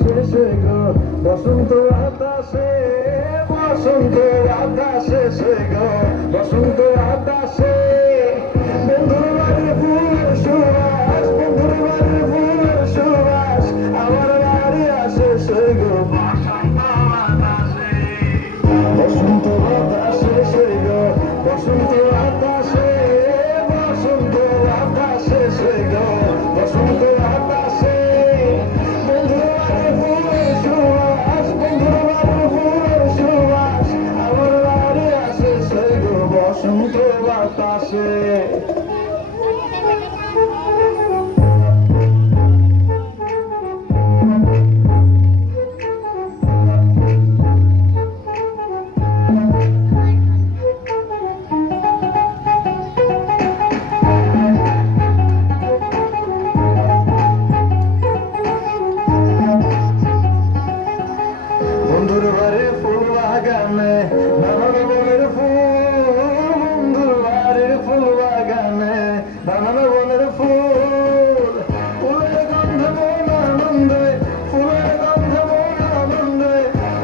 শেষে গো বসন্ত বাতাসে, বসন্ত বাতাসে সে গো বসন্ত বাতাসে। বন্ধুর বাড়ির ফুলের সুবাস, বন্ধুর বাড়ির ফুলের সুবাস আমার বাড়ি আসে সে গো বসন্ত বাতাসে। বসন্ত বাতাসে সে গো বসন্ত বাতাসে, বসন্ত বাতাসে সে গো বসন্ত বাতাসে। বন্ধুর বাড়ির ফুলের সুবাস, বন্ধুর বাড়ির ফুলের সুবাস আমার বাড়ি আসে সে গো বসন্ত বাতাসে। বন্ধুর বাড়ির ফুল বাগানে নানা রকমের ফুল, বন্ধুর বাড়ির ফুল বাগানে নানা রকমের ফুল। ফুলের গন্ধে মন আনন্দে, ফুলের গন্ধে মন আনন্দে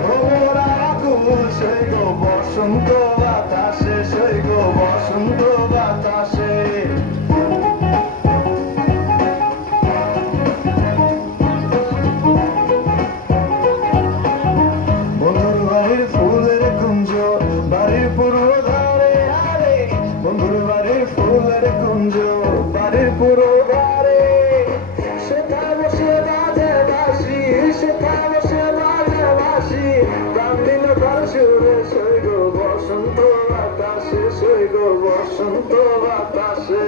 ভোরা আকুল সে গো বসন্ত বাতাসে, সে গো বসন্ত বাতাসে। বন্ধুর বাড়ির ফুলের কুঞ্জ বাড়ির পূর্ব ধারে, আরে বন্ধুর বাড়ির ফুলের কুঞ্জ বাড়ির পূর্ব ধারে। সেথা বসে বাজে বাঁশি, সেথা বসে বাজে বাঁশি প্রাণ দিল তার সুরে সে গো বসন্ত বাতাসে, সে গো বসন্ত বাতাসে।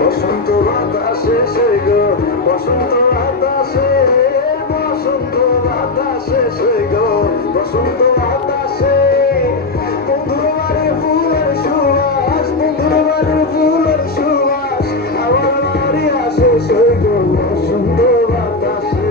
বসন্ত বাতাসে সে গো বসন্ত বাতাসে, বসন্ত বাতাসে সে গো বসন্ত বাতাসে। বন্ধুর বাড়ির ফুলের সুবাস, বন্ধুর বাড়ির ফুলের সুবাস আমার বাড়ি আসে সে গো বসন্ত বাতাসে।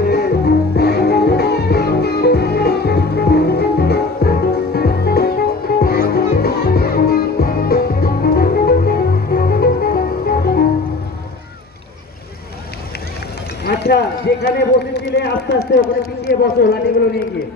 আচ্ছা, যেখানে বসেছিলে আস্তে আস্তে ওখানে পিছিয়ে বসো, লাঠিগুলো নিয়ে গিয়ে।